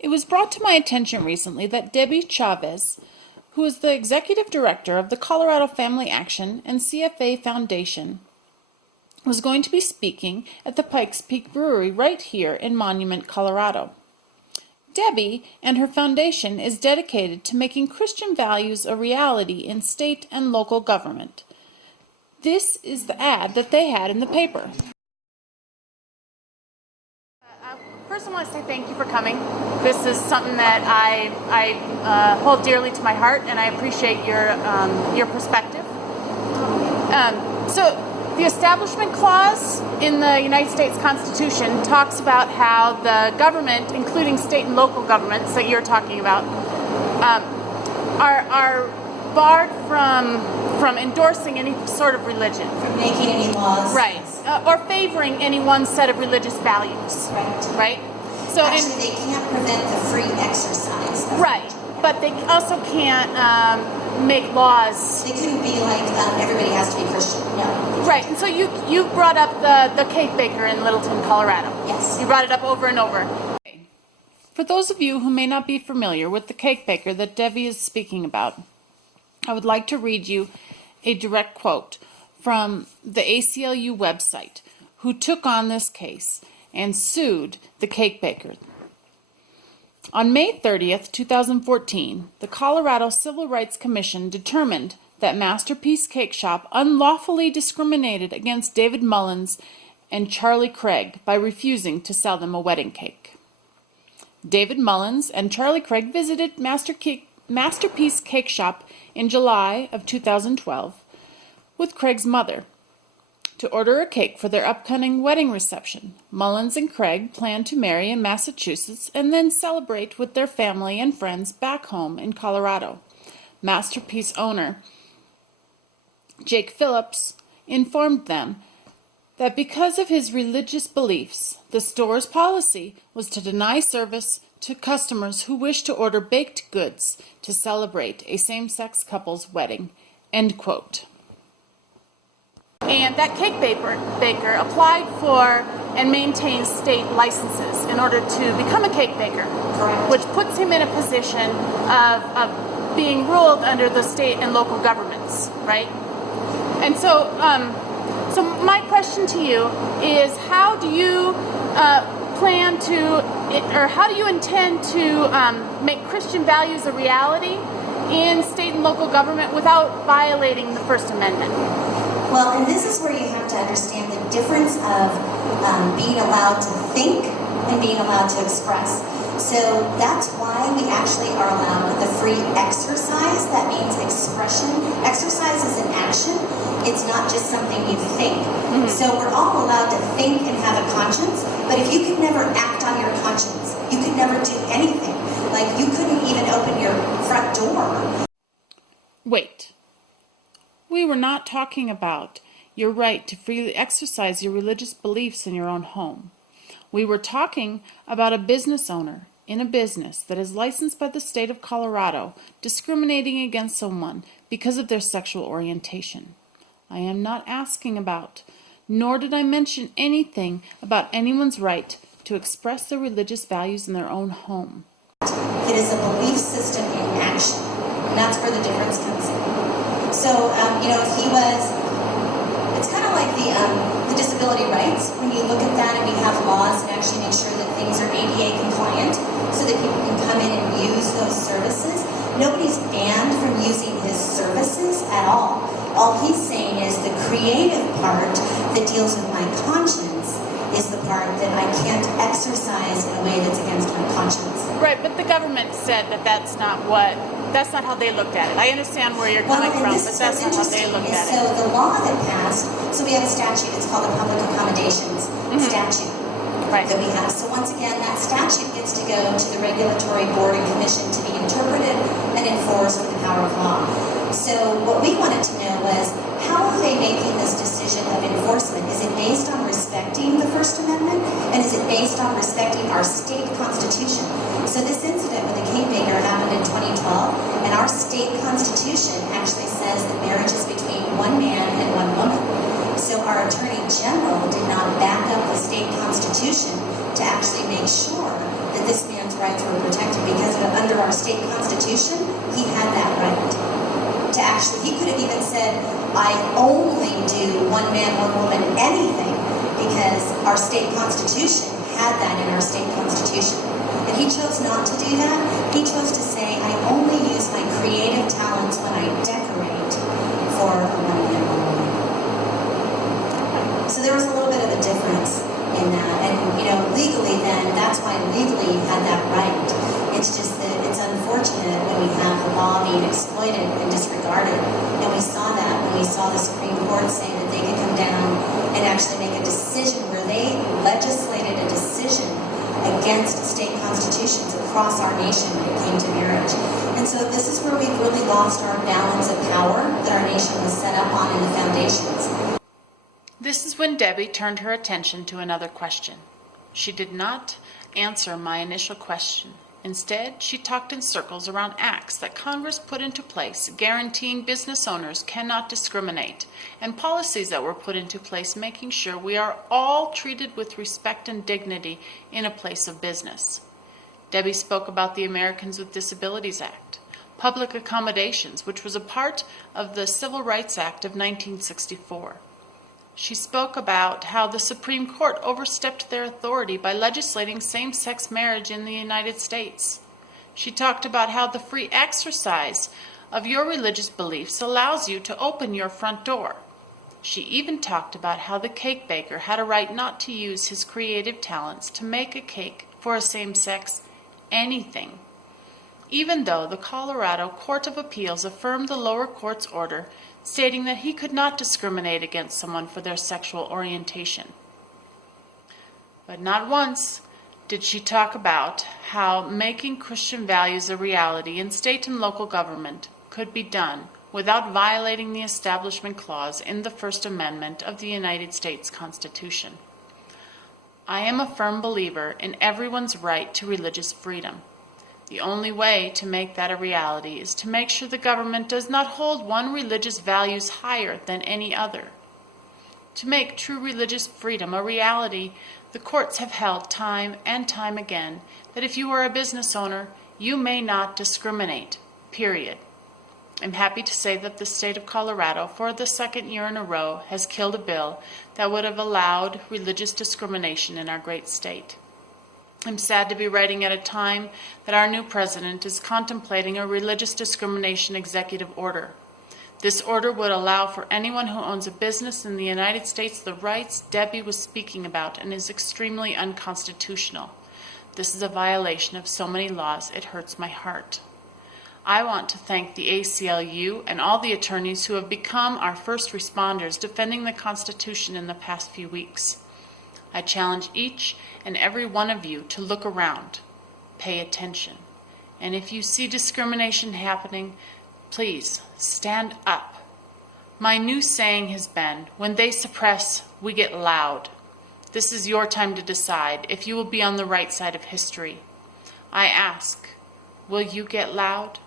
It was brought to my attention recently that Debbie Chavez, who is the executive director of the Colorado Family Action and CFA Foundation, was going to be speaking at the Pikes Peak Brewery right here in Monument, Colorado. Debbie and her foundation is dedicated to making Christian values a reality in state and local government. This is the ad that they had in the paper. First, I want to say thank you for coming. This is something that I hold dearly to my heart, and I appreciate your perspective. So, the Establishment Clause in the United States Constitution talks about how the government, including state and local governments that you're talking about, are barred from endorsing any sort of religion. From making any laws. Right. Or favoring any one set of religious values. Right. So actually, they can't prevent the free exercise. Right. But they also can't make laws. They couldn't be like, everybody has to be Christian. No. Right. And so you brought up the cake baker in Littleton, Colorado. Yes. You brought it up over and over. For those of you who may not be familiar with the cake baker that Debbie is speaking about, I would like to read you a direct quote from the ACLU website, who took on this case and sued the cake baker. On May 30th, 2014, the Colorado Civil Rights Commission determined that Masterpiece Cake Shop unlawfully discriminated against David Mullins and Charlie Craig by refusing to sell them a wedding cake. David Mullins and Charlie Craig visited Masterpiece Cake Shop in July of 2012 with Craig's mother to order a cake for their upcoming wedding reception. Mullins and Craig planned to marry in Massachusetts and then celebrate with their family and friends back home in Colorado. Masterpiece owner Jake Phillips informed them that because of his religious beliefs, the store's policy was to deny service to customers who wish to order baked goods to celebrate a same-sex couple's wedding. End quote. And that cake baker applied for and maintains state licenses in order to become a cake baker, Correct. which puts him in a position of being ruled under the state and local governments, right? And so, so my question to you is, how do you plan to, or how do you intend to make Christian values a reality in state and local government without violating the First Amendment? Well, and this is where you have to understand the difference of being allowed to think and being allowed to express. So that's why we actually are allowed the free exercise. That means expression. Exercise is an action. It's not just something you think. Mm-hmm. So we're all allowed to think and have a conscience, but if you could never act on your conscience, you could never do anything. Like, you couldn't even open your front door. Wait. We were not talking about your right to freely exercise your religious beliefs in your own home. We were talking about a business owner in a business that is licensed by the state of Colorado discriminating against someone because of their sexual orientation. I am not asking about, nor did I mention anything about anyone's right to express their religious values in their own home. It is a belief system in action, and that's where the difference comes in. So, if he was, it's kind of like the disability rights. When you look at that and we have laws that actually make sure that things are ADA compliant so that people can come in and use those services, nobody's banned from using his services at all. All he's saying is the creative part that deals with my conscience is the part that I can't exercise in a way that's against my conscience. Right, but the government said that that's not how they looked at it. I understand where you're coming from, but that's not how they looked at it. So the law that passed, so we have a statute, it's called the Public Accommodations Statute that we have. So once again, that statute gets to go to the regulatory board and commission to be interpreted and enforced with the power of law. So what we wanted to know was, how are they making this decision of enforcement? Is it based on respecting the First Amendment? And is it based on respecting our state constitution? So this incident with the cake baker happened in 2012, and our state constitution actually says that marriage is between one man and one woman. So our Attorney General did not back up the state constitution to actually make sure that this man's rights were protected, because under our state constitution, he had that right. To actually, he could have even said, I only do one man, one woman, anything, because our state constitution had that in our state constitution. But he chose not to do that. He chose to say, I only use my creative talents when I decorate for one man, one woman. So there was a little bit of a difference in that. And, legally then, that's why legally you had that right. It's just that it's unfortunate when we have the law being exploited and disregarded. And we saw that when we saw the Supreme Court say that they could come down and actually make a decision where they legislated a decision against state constitutions across our nation when it came to marriage. And so this is where we've really lost our balance of power that our nation was set up on in the foundations. This is when Debbie turned her attention to another question. She did not answer my initial question. Instead, she talked in circles around acts that Congress put into place guaranteeing business owners cannot discriminate, and policies that were put into place making sure we are all treated with respect and dignity in a place of business. Debbie spoke about the Americans with Disabilities Act, public accommodations, which was a part of the Civil Rights Act of 1964. She spoke about how the Supreme Court overstepped their authority by legislating same-sex marriage in the United States. She talked about how the free exercise of your religious beliefs allows you to open your front door. She even talked about how the cake baker had a right not to use his creative talents to make a cake for a same-sex anything, even though the Colorado Court of Appeals affirmed the lower court's order stating that he could not discriminate against someone for their sexual orientation. But not once did she talk about how making Christian values a reality in state and local government could be done without violating the Establishment Clause in the First Amendment of the United States Constitution. I am a firm believer in everyone's right to religious freedom. The only way to make that a reality is to make sure the government does not hold one religious values higher than any other. To make true religious freedom a reality, the courts have held time and time again that if you are a business owner, you may not discriminate, period. I'm happy to say that the state of Colorado, for the second year in a row, has killed a bill that would have allowed religious discrimination in our great state. I'm sad to be writing at a time that our new president is contemplating a religious discrimination executive order. This order would allow for anyone who owns a business in the United States the rights Debbie was speaking about and is extremely unconstitutional. This is a violation of so many laws, it hurts my heart. I want to thank the ACLU and all the attorneys who have become our first responders defending the Constitution in the past few weeks. I challenge each and every one of you to look around, pay attention, and if you see discrimination happening, please stand up. My new saying has been, when they suppress, we get loud. This is your time to decide if you will be on the right side of history. I ask, will you get loud?